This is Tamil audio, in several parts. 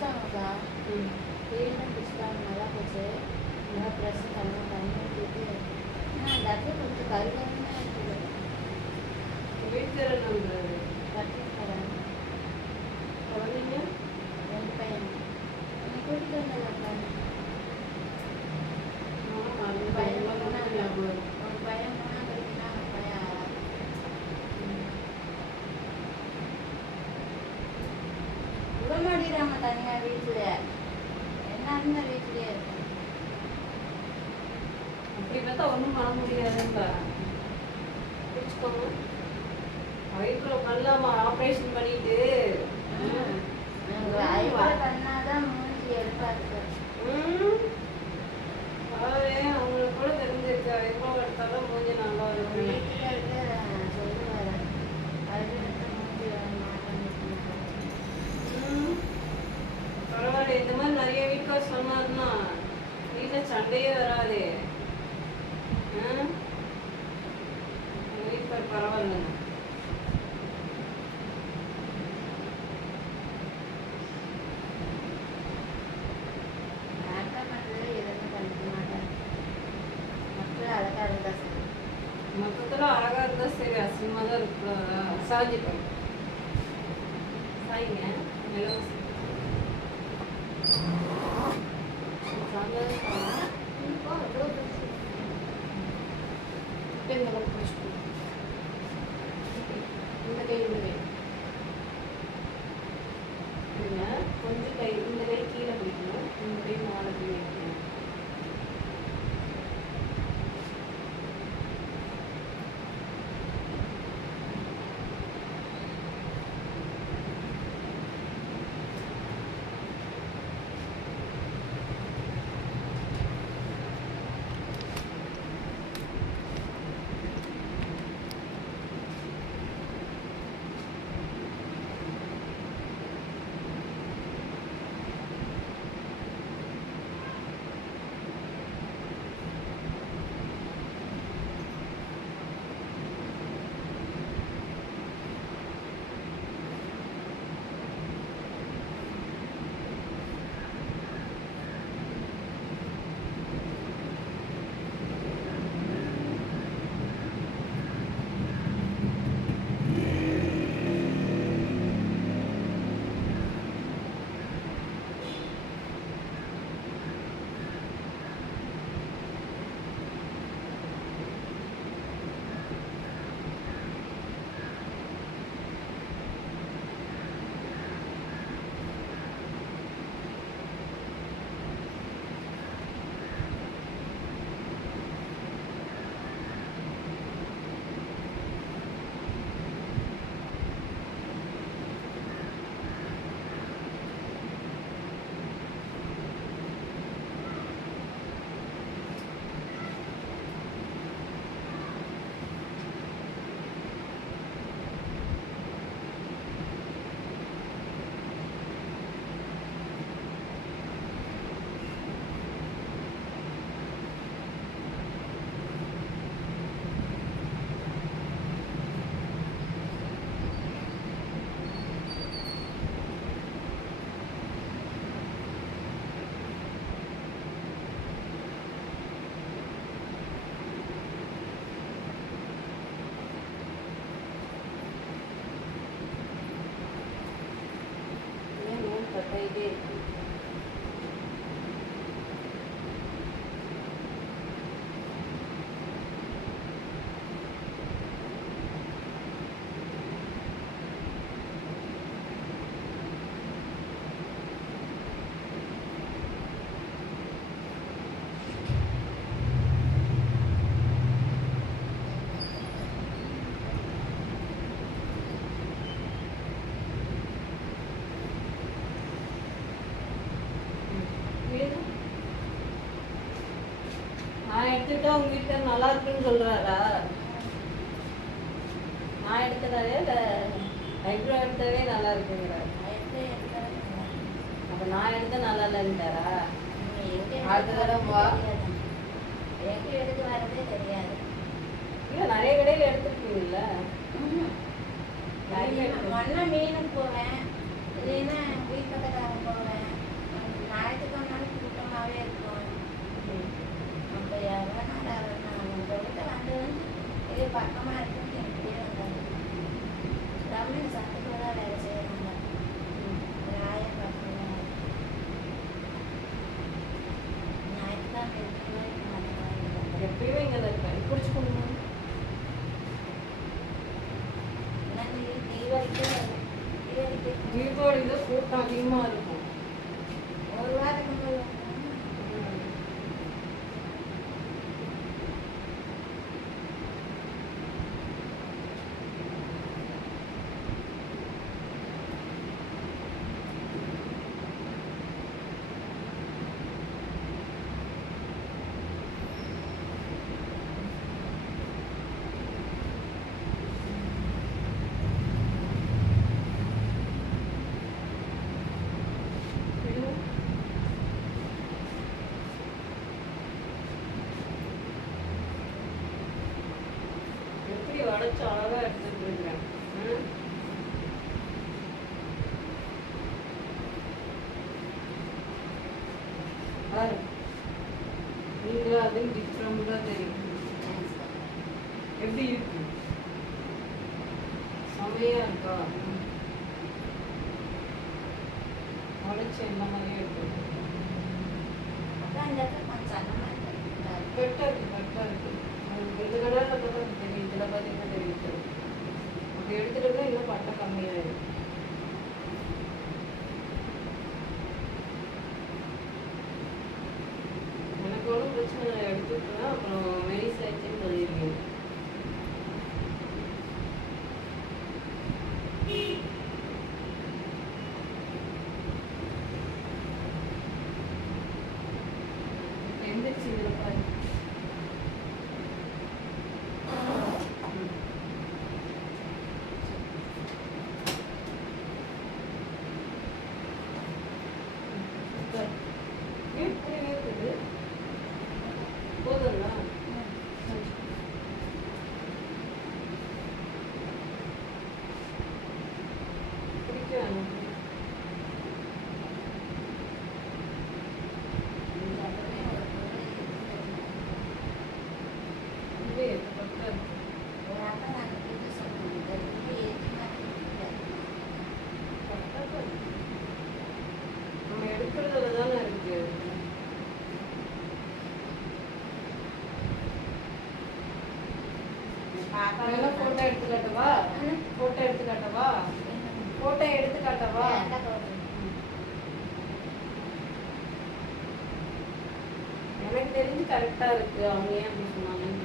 புஸ்தகம்க்கா எழுதின புஸ்தகம் நல்லா போச்சு. நல்லா ப்ரெஸ்ஸு பண்ண பண்ணிட்டு ஆனால் அந்த இடத்துல கொஞ்சம் கருவன்னு எனக்கு இல்லாத ஒன்றும் பண்ண முடியாதுன்றாங்க பிடிச்சிக்கோங்க வயிற்றுல பண்ணலாமா ஆப்ரேஷன் பண்ணிட்டு அவங்களுக்கு கூட தெரிஞ்சிருக்கு எவ்வளோ எடுத்தாலும் மூஞ்சி நல்லா வரும். பரவாயில்ல. இந்த மாதிரி நிறைய வீட்டுக்கார் சொன்னார்னா வீட்டில் சண்டையே வராதே. மொத்தத்தில் அழகாக இருந்தால் சரி அசிங்கமாக தான் இருக்கிறதா சாஜி பண்ணி எடுத்துக்கிட்டா உங்க வீட்டுல நல்லா இருக்குன்னு சொல்றாரா? நான் எடுத்ததாலே ஐப்ரோ எடுத்தவே நல்லா இருக்குங்கிறாரு. அப்ப நான் எடுத்த நல்லா எங்க அடுத்த தடவை. எங்க எடுத்து வரதே தெரியாது. இல்ல நிறைய கடையில எடுத்துருக்கீங்கல்ல. ஒன்னா மீனுக்கு போவேன். இல்லைன்னா வீட்டுக்காரன் போவேன். ஞாயிற்றுக்கிழமை கூட்டமாகவே இருக்கும் அப்போ எவ்வளோ நாள் நான் உங்கள்கிட்ட வந்து வந்து இது பக்கமாக இருக்குன்னு இப்படியே வந்தாங்க ரம்மன் சட்டத்தில் தான் வேலை செய்கிறாங்க பக்கத்தில் ஞாயிற்றுக்கிழமை இருக்கிற வரைக்கும் எப்பயுமே இங்க தான் இருப்பேன். தீபாவளிக்கு தீபாவளி தான் கூட்டம் அதிகமா இருக்கும் ஒரு வாரத்துக்கு முன்னாடி எப்படி வளைச்சு அழகா எடுத்துட்டு இருக்கேன் ம்? பாரு நீங்களும் அதுவும் டிஃப்ரெண்டா தெரியும் எப்படி இருக்கு செமையா இருக்கா வளைச்சு என்ன மாதிரியே இருக்கு அதான் இந்த இடத்துல கொஞ்சம் சன்னமாக இருக்கு கரெக்டா இருக்கு கரெக்டா இருக்கு உங்களுக்கு இந்த கடையில் பார்த்தா தெரியும் இதுல பார்த்தீங்கன்னா தெரியுது அப்படி எடுத்துட்டு இன்னும் பட்டை கம்மியாயிடும் எனக்கு ஒன்றும் பிரச்சனை எடுத்துக்கலாம் அப்புறம் மெரிஸ் ஆச்சுன்னு சொல்லியிருக்கீங்க எந்திரிச்சு இதில் பாரு சூப்பர். ஏன் இப்படி இருக்குது? போதும்ல? பிடிக்க வேணாம். இந்த இடத்துல ஒரு பொருள் இது எட்டு பக்கம் இருக்கு. ஒரு அக்கா நாங்கள் கிட்ட சொன்னோம் இந்த இது ஏற்றி மாற்றி கரெக்டா தான் இருக்கு. நம்ம எடுக்கிறதுல தானே இருக்கு வேணா எடுத்துக்காட்டவா? எடுத்து காட்டவா போட்டோ எடுத்து காட்டவா போட்டோ எடுத்து காட்டவா எனக்கு தெரிஞ்சு கரெக்டா இருக்கு அவங்க ஏன் அப்படி சொன்னாங்க.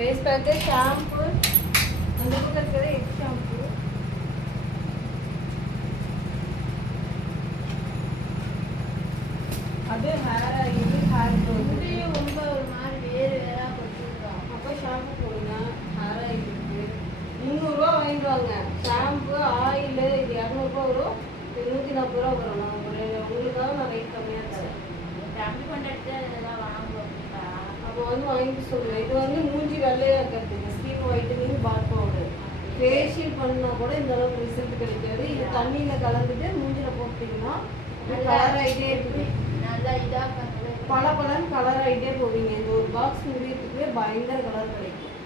பேக்கு ஃபேஸ் பேக்கு ஷாம்பு அந்த பக்கம் இருக்கிறது எக் ஷாம்பு அது ஹேர் ஆயில் ஹேர் க்ரோத் முடியும் ரொம்ப ஒரு மாதிரி வேறு வேறா கொட்டிருக்கோம் அப்போ ஷாம்பு போடுங்க ஹேர் ஆயில் இருக்கு முந்நூறுரூவா வாங்கிட்டு வாங்க ஷாம்பு ஆயில் இது இரநூறுபா வரும் இது நூற்றி நாற்பது ரூபா வரும் நான் ஒரு உங்களுக்காக நான் ரேட் கம்மியாக தரேன் என் தம்பி கொண்டாட்டு இதெல்லாம் வாங்குவோம்ப்பா அப்போ வந்து வாங்கி சொல்லுவேன். இது வந்து மூஞ்சி வெள்ளையாக இருக்கிறதுக்கு skin whitening bath powder. Facial பண்ணா கூட இந்த அளவுக்கு ரிசல்ட் கிடைக்காது. இது தண்ணியில் கலந்துட்டு மூஞ்சில போட்டிங்கன்னா கலர் ஆகிட்டே இருக்குது நல்லா இதா பண்ணல பல பலன் கலர் ஆகிட்டே போவீங்க இந்த ஒரு பாக்ஸ் முடியறதுக்குள்ளே பயங்கர கலர் கிடைக்கும்.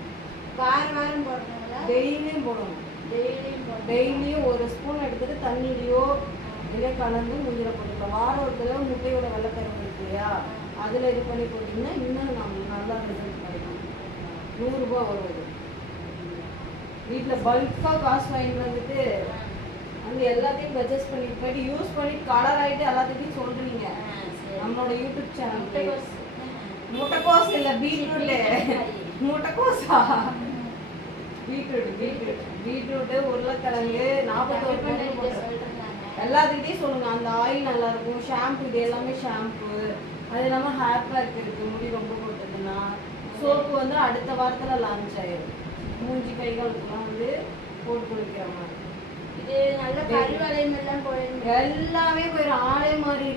வாரம் வாரம் போடுறீங்களா டெய்லியும் போடணும். டெய்லியும் டெய்லியும் ஒரு ஸ்பூன் எடுத்துட்டு தண்ணியிலையோ இல்லை கலந்து மூஞ்சில போட்டுக்கலாம். வாரம் ஒரு தடவை முட்டையோட வெள்ளைக்கருவு இருக்கு இல்லையா? அதில் இது பண்ணி போட்டிங்கன்னா இன்னும் நம்ம நல்லா ரிசல்ட் கிடைக்கும் நூறுரூபா வரும் இது. வீட்டில் பல்காக காசு வாங்கிட்டு வந்துட்டு அந்த எல்லாத்தையும் பர்ச்சேஸ் பண்ணிட்டு போயிட்டு யூஸ் பண்ணிட்டு கலர் ஆகிட்டு எல்லாத்தையும் சொல்கிறீங்க நம்மளோட யூடியூப் சேனல் முட்டைக்கோஸ் இல்லை பீட்ரூட்ல முட்டைக்கோஸா? Beetroot beetroot beetroot. உருளைக்கிழங்கு நாற்பத்தோரு எல்லாத்துக்கிட்டையும் சொல்லுங்க. அந்த ஆயில் நல்லா இருக்கும் ஷாம்பு இது எல்லாமே ஷாம்பு அது இல்லாமல் ஹேர் பேக் இருக்கு முடி ரொம்ப கொட்டுதுன்னா சோப்பு வந்து அடுத்த வாரத்தில் லான்ச் ஆயிடும் மூஞ்சி கைகளுக்குலாம் வந்து போட்டு குளிக்கிற மாதிரி. இது நல்ல கருவளையம் எல்லாம் போயிருந்தேன் எல்லாமே போயிடும் ஆளே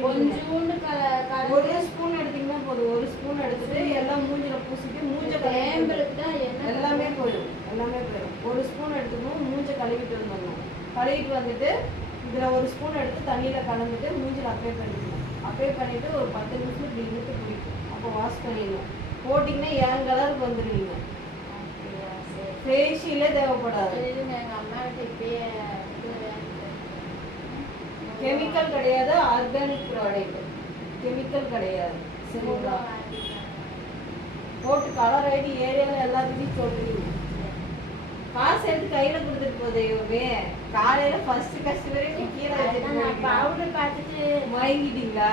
கொஞ்சம் கொஞ்சோண்டு ஒரு ஸ்பூன் எடுத்தீங்கன்னா போதும். ஒரு ஸ்பூன் எடுத்துட்டு எல்லாம் மூஞ்சில பூசிட்டு மூஞ்ச கழுவிட்டு தான் எல்லாமே போயிடும் எல்லாமே போயிடும் ஒரு ஸ்பூன் எடுத்துக்கணும் மூஞ்ச கழுவிட்டு வந்துடணும். கழுவிட்டு வந்துட்டு இதில் ஒரு ஸ்பூன் எடுத்து தண்ணியில் கலந்துட்டு மூஞ்சில் அப்ளை பண்ணிக்கணும். அப்ளை பண்ணிட்டு ஒரு பத்து நிமிஷம் இப்படி இழுத்து பிடிக்கும் அப்போ வாஷ் பண்ணிடணும். போட்டிங்கன்னா ஏன் கலருக்கு வந்துடுவீங்க. ஃபேஷியலே தேவைப்படாது. கெமிக்கல் கிடையாது ஆர்கானிக் ப்ராடக்ட் கெமிக்கல் கிடையாது. சரிங்களா? போட்டு கலர் ஐடி ஏரியாவில் எல்லாத்துக்கும் சொல்றீங்க. காசு எடுத்து கையில கொடுத்துட்டு போதே இவமே காலையில ஃபர்ஸ்ட் கீழே அதான் நான் போயிட்டீங்க. powder பார்த்துட்டு வாங்கிட்டீங்களா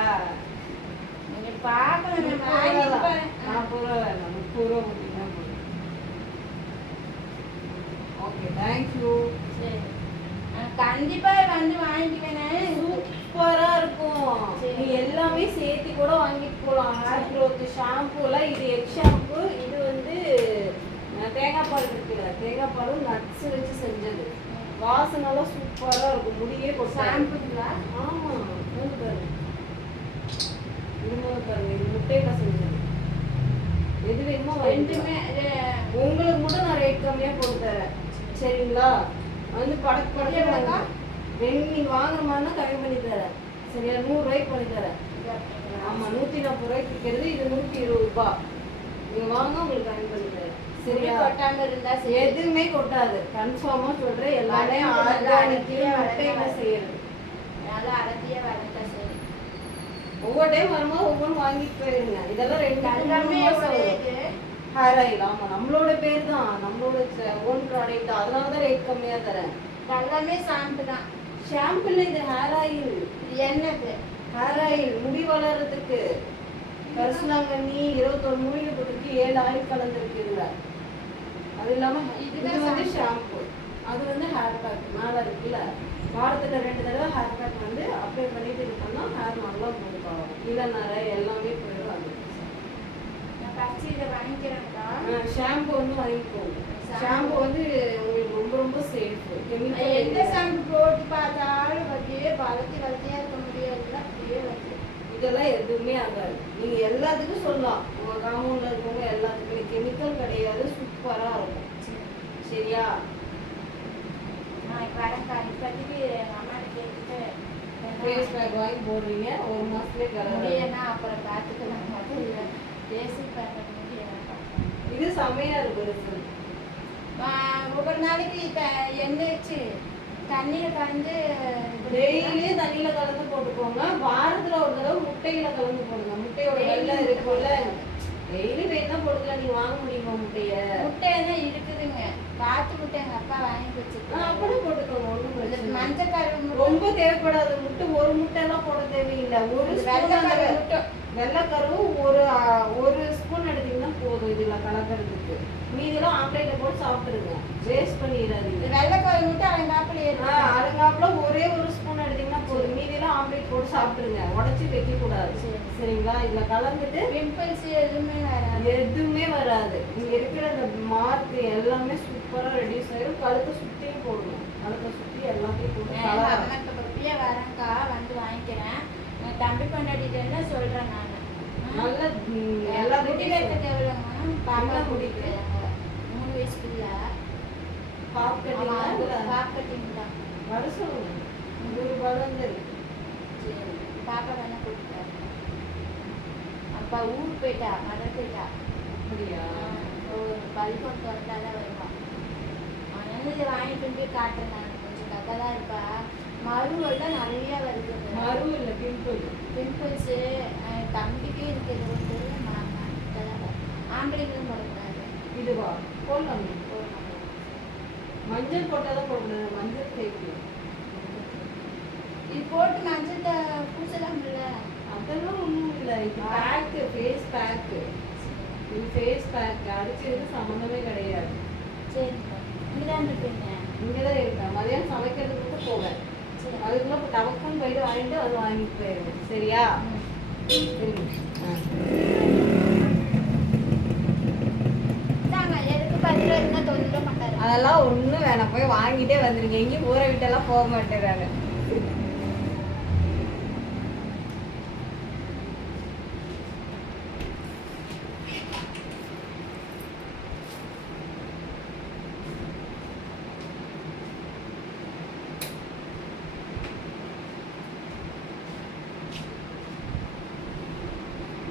கண்டிப்பா வந்து வாங்கிக்குவேனே சூப்பரா இருக்கும். நீ எல்லாமே சேர்த்து கூட வாங்கிட்டு போகலாம் ஹேர் க்ரோத் ஷாம்புலாம் இது எக் ஷாம்பு இது வந்து தேங்காய் பால் இருக்குல்ல தேங்காய் பாலும் நட்ஸ் வச்சு செஞ்சது. வாசனைலாம் சூப்பரா இருக்கும். முடியே ஷாம்புங்களா ஆமா மூணு பாருங்க இது மூணு பாருங்க இது எது வேணுமோ ரெண்டுமே உங்களுக்கு மட்டும் நான் ரேட் கம்மியா போட்டு தரேன். சரிங்களா? வந்து படக்கு படக்கு. ரெண்டு வாங்குற மாதிரினா கம்மி பண்ணி தரேன். சரியா? நூறு ரூபாய்க்கு பண்ணி தரேன். இது அப்படிங்களா? ஆமா நூத்தி நாற்பது ரூபாய்க்கு விற்கிறது இது நூத்தி இருபது ரூபாய் நீங்க வாங்க உங்களுக்கு கம்மி பண்ணி தரேன். சரியா? கொட்டாம இருந்தா. எதுவுமே கொட்டாது. கன்ஃபார்மா சொல்றேன். எல்லாமே வளர்ந்து நல்லா ஆர்கானிக் அடர்த்தியா முட்டையில செய்யறது. வளர்ந்தா சரி. ஒவ்வொரு டைம் வரும்போது ஒவ்வொன்றும் வாங்கிட்டு போயிருங்க. இதெல்லாம் ரெண்டு எல்லாமே. ஹேர் ஆயில் ஆமா நம்மளோட பேர் தான். நம்மளோட ஓன் ப்ராடக்ட் அதனால தான் ரேட் கம்மியா தரேன். எல்லாமே ஷாம்பு தான். ஷாம்புல இது ஹேர் ஆயில் என்னது? ஹேர் ஆயில் முடி வளர்றதுக்கு. கரிசலாங்கண்ணி இருபத்தொரு மூலிகை போட்டுருக்கு ஏழு ஆயில் கலந்துருக்கு இதுல. அது இல்லாம இது வந்து. ஷாம்பு அது வந்து ஹேர் பேக் மேல இருக்குல்ல. வாரத்துல ரெண்டு தடவை ஹேர் பேக் வந்து அப்ளை பண்ணிட்டு இது பண்ணா ஹேர் நல்லா growth ஆகும் இளநரை எல்லாமே போயிடும் அது. ஷாம்பு வந்து வாங்கிக்கோங்க. ஷாம்பு வந்து உங்களுக்கு ரொம்ப ரொம்ப சேஃப் எந்த ஷாம்பு போட்டு பார்த்தாலும் அப்படியே வளர்த்தி வளர்த்தியா இருக்க முடியாது அப்படியே இதெல்லாம் எதுவுமே ஆகாது. நீங்க எல்லாத்துக்கும் சொல்லலாம். உங்க காம்பவுண்ட்ல இருக்கவங்க எல்லாத்துக்குமே. கெமிக்கல் கிடையாது சூப்பரா இருக்கும். சரியா நான் இப்போ வரேன்க்கா இப்போதைக்கு எங்கள் அம்மாட்ட கேட்டுட்டு ஃபேஸ் பேக் வாங்கி போடுறீங்க ஒரு மாசத்துலயே கலர் அப்புறம் பார்த்துக்கலாம் முதல்ல பேசி பார்க்க முடியும் இது செமையா இருக்கு. ஒவ்வொரு நாளைக்கு எண்ணெய் வச்சு தண்ணியில் கலந்து டெய்லியும் தண்ணியில கலந்து போட்டுக்கோங்க. வாரத்துல ஒரு தடவை முட்டையில கலந்து போடுங்க. முட்டையோட வெள்ளை இருக்கும்ல டெய்லி வேணா போட்டுக்கலாம் நீங்க வாங்க முடியுமா முட்டைய? முட்டை தான் இருக்குதுங்க காத்து முட்டை அப்பா வாங்கி ஆ, வச்சிருக்காங்க அப்படியே போட்டுக்கோங்க ஒண்ணும் பிரச்சனை. மஞ்சள் கரு ரொம்ப தேவைப்படாது முட்டை ஒரு முட்டை எல்லாம் போட தேவையில்லை. ஒரு முட்டை. வெள்ளைக்கருவு ஒரு ஒரு ஸ்பூன் எடுத்தீங்கன்னா போதும் இதுல கலக்கிறதுக்கு. மீதியெல்லாம் ஆம்லேட்ல போட்டு சாப்பிட்டுருங்க. வேஸ்ட் பண்ணிடாதீங்க. வெள்ளைக்கோயில் மட்டும் அலங்காப்பில் அதுக்கப்புறம் ஒரே ஒரு ஸ்பூன் எடுத்தீங்கன்னா மீதியெல்லாம் ஆம்லேட் போட்டு சாப்பிட்டுருங்க. உடச்சி வைக்க கூடாது சரி. சரிங்களா? இதுல கலந்துட்டு பிம்பிள்ஸ் எதுவுமே வராது. எதுவுமே வராது. இங்க இருக்கிற அந்த மார்க் எல்லாமே சூப்பரா ரெடியூஸ் ஆயிடும் கழுத்தை சுத்தியும் போடணும். கழுத்தை சுத்தி எல்லாத்தையும் போட்டு அம்மாக்கு பப்பியே வரேன்க்கா. வந்து வாங்கிக்கிறேன். தம்பி கொண்டாடிட்டேன்னா சொல்கிறேன் நான். நல்ல எல்லா பாப்பா என்ன முடிக்கு முடிக்கு? மூணு வயசுக்குள்ள பாப் கட்டிங்களா பாப் கட்டிங் தான் வர சொல்லுங்க. நூறு தான் சரி பாப்பா வேணா கொடுத்தாரு அப்பா ஊருக்கு போயிட்டா மதுரை போயிட்டா? அப்படியா? ஒரு பல்பம் திறந்தா தான் அதனால இதை வாங்கிட்டு போய் காட்டுறேன் நான். கொஞ்சம் கதை தான் இருப்பா. மருவெல்லாம் நிறைய வருது. மறு இல்ல பிம்பிள் பிம்பிள்ஸு தம்பிக்கு இருக்குது ஒரு பொருள் ஆம்பளைங்களும் போடக்கூடாது. இதுவா? போடலாம். போடணும். மஞ்சள் போட்டாதான் போடணும் மஞ்சள் தேய்க்கணும். இது போட்டு மஞ்சள் த- பூசலாம்ல அதெல்லாம் ஒண்ணும் இல்ல. இது பேக்கு ஃபேஸ் பேக்கு இது ஃபேஸ் பேக் அதுக்கு இதுக்கு சம்மந்தமே கிடையாது. சரி இங்கே தான் இருப்பீங்க இங்கதான் இருக்கேன். மதியானம் சமைக்கிறதுக்கு மட்டும் போவேன். சரி. அதுக்குள்ள இப்போ டபக்குன்னு போயிட்டு வாங்கிட்டு அது வாங்கிட்டு போயிருவேன் சரியா? மாட்டாரு அதெல்லாம் ஒண்ணும் வேணாம். போய் வாங்கிட்டே வந்துருங்க. எங்கேயும் ஊரை விட்டெல்லாம் போக மாட்டேறாங்க